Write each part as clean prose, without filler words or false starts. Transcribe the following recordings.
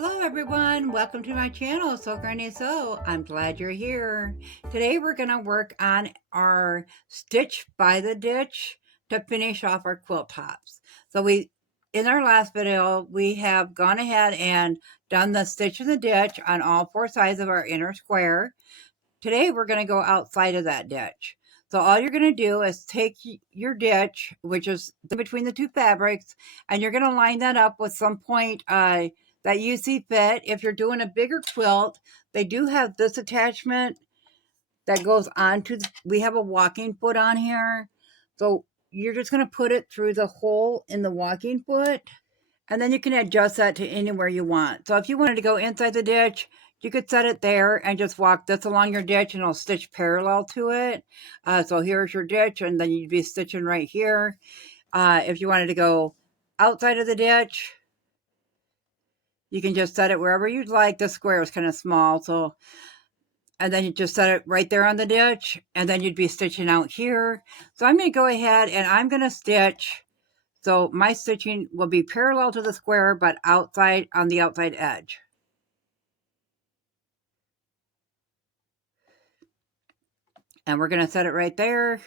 Hello everyone, welcome to my channel, Sew Granny Sew. I'm glad you're here. Today we're going to work on our stitch by the ditch to finish off our quilt tops. In our last video, we have gone ahead and done the stitch in the ditch on all four sides of our inner square. Today we're going to go outside of that ditch. So all you're going to do is take your ditch, which is in between the two fabrics, and you're going to line that up with some point that you see fit. If you're doing a bigger quilt, they do have this attachment that goes onto, we have a walking foot on here. So you're just going to put it through the hole in the walking foot, and then you can adjust that to anywhere you want. So if you wanted to go inside the ditch, you could set it there and just walk this along your ditch and it'll stitch parallel to it. So here's your ditch, and then you'd be stitching right here. If you wanted to go outside of the ditch, you can just set it wherever you'd like. The square is kind of small, so, and then you just set it right there on the ditch, and then you'd be stitching out here. So I'm going to go ahead and I'm going to stitch. So my stitching will be parallel to the square, but outside on the outside edge. And we're going to set it right there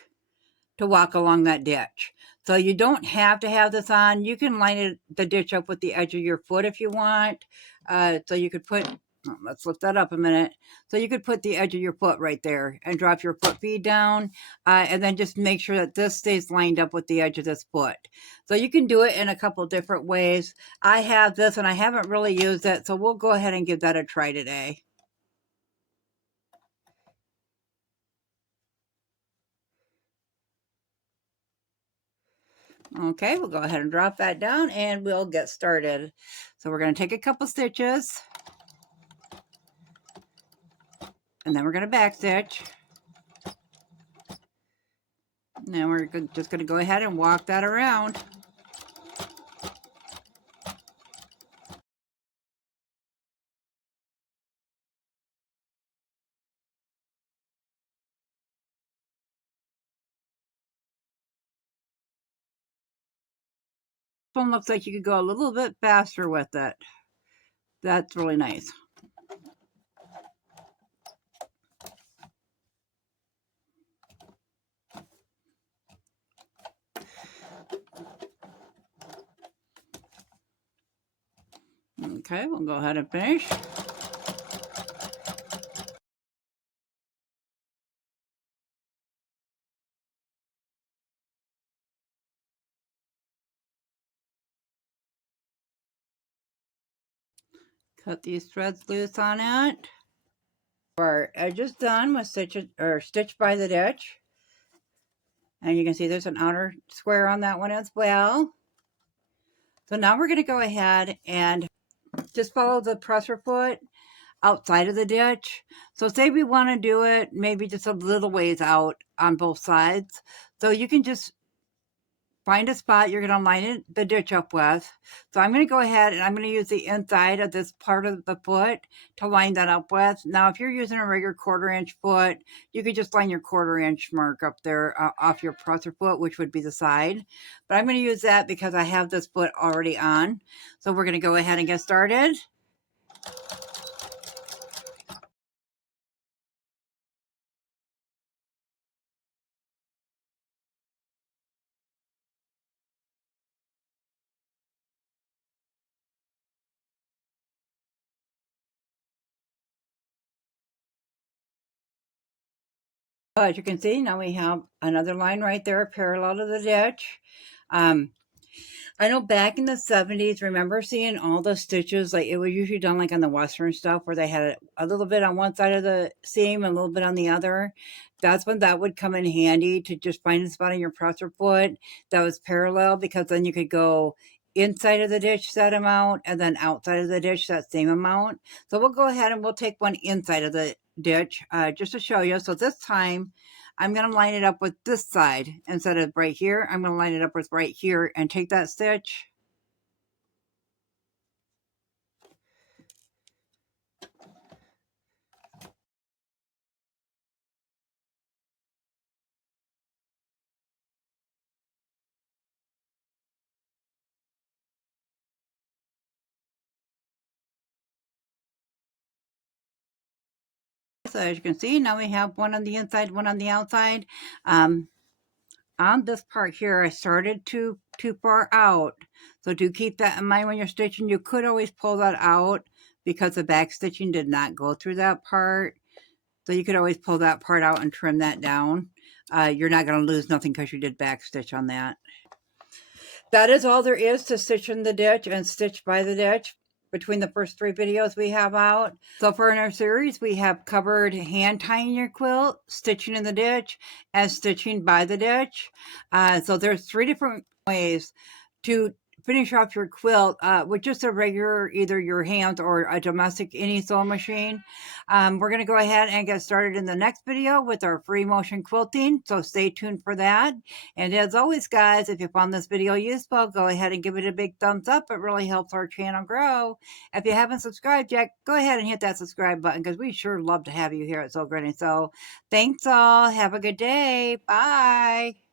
to walk along that ditch. So you don't have to have this on. You can line the ditch up with the edge of your foot if you want. So you could put, let's lift that up a minute. So you could put the edge of your foot right there and drop your foot feed down. And then just make sure that this stays lined up with the edge of this foot. So you can do it in a couple different ways. I have this and I haven't really used it. So we'll go ahead and give that a try today. Okay, we'll go ahead and drop that down and we'll get started. So we're going to take a couple stitches and then we're going to back stitch. And then we're just going to go ahead and walk that around. This one looks like you could go a little bit faster with it. That's really nice. Okay, we'll go ahead and finish. Cut these threads loose on it. Our edge is done with stitch by the ditch. And you can see there's an outer square on that one as well. So now we're going to go ahead and just follow the presser foot outside of the ditch. So say we want to do it maybe just a little ways out on both sides. So you can just find a spot you're going to line the ditch up with. So I'm going to go ahead and I'm going to use the inside of this part of the foot to line that up with. Now, if you're using a regular 1/4 inch foot, you could just line your 1/4 inch mark up there off your presser foot, which would be the side. But I'm going to use that because I have this foot already on. So we're going to go ahead and get started. As you can see, now we have another line right there parallel to the ditch. I know back in the 70s, remember seeing all the stitches, like it was usually done like on the Western stuff where they had a little bit on one side of the seam and a little bit on the other. That's when that would come in handy to just find a spot on your presser foot that was parallel, because then you could go inside of the ditch that amount and then outside of the ditch that same amount. So we'll go ahead and we'll take one inside of the ditch just to show you. So this time I'm going to line it up with this side instead of right here. I'm going to line it up with right here and take that stitch. So as you can see, now we have one on the inside, one on the outside. On this part here, I started too far out. So do keep that in mind when you're stitching. You could always pull that out because the back stitching did not go through that part. So you could always pull that part out and trim that down. You're not going to lose nothing because you did back stitch on that. That is all there is to stitch in the ditch and stitch by the ditch between the first 3 videos we have out. So far in our series, we have covered hand tying your quilt, stitching in the ditch, and stitching by the ditch. So there's 3 different ways to finish off your quilt with just a regular, either your hands or a domestic any sewing machine. We're going to go ahead and get started in the next video with our free motion quilting, so stay tuned for that. And as always, guys, if you found this video useful, go ahead and give it a big thumbs up. It really helps our channel grow. If you haven't subscribed yet, go ahead and hit that subscribe button because we sure love to have you here at Sew Granny Sew. Thanks all. Have a good day. Bye.